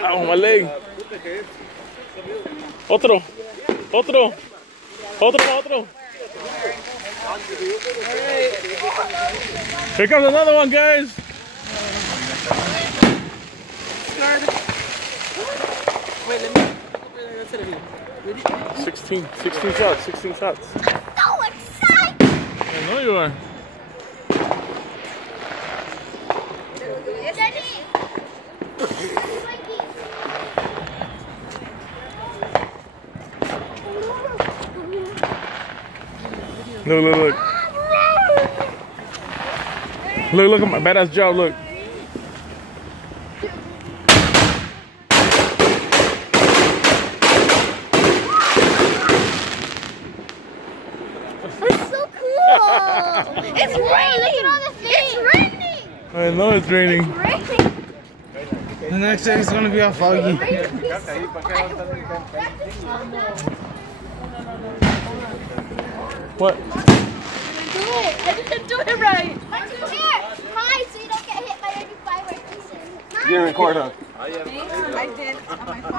Oh, my leg. Otro. Otro. Otro, otro. Here comes another one, guys. Wait, let me. 16 shots, 16 shots. I'm so excited! I know you are. Look, look, look. Look at my badass job, look. It's so cool! It's raining! Look at all the things! It's raining! I know it's raining. It's raining! The next day is gonna be all foggy. What? I didn't do it right! Here! Hi, so you don't get hit by any fireworks. You didn't record, huh? I did on my phone.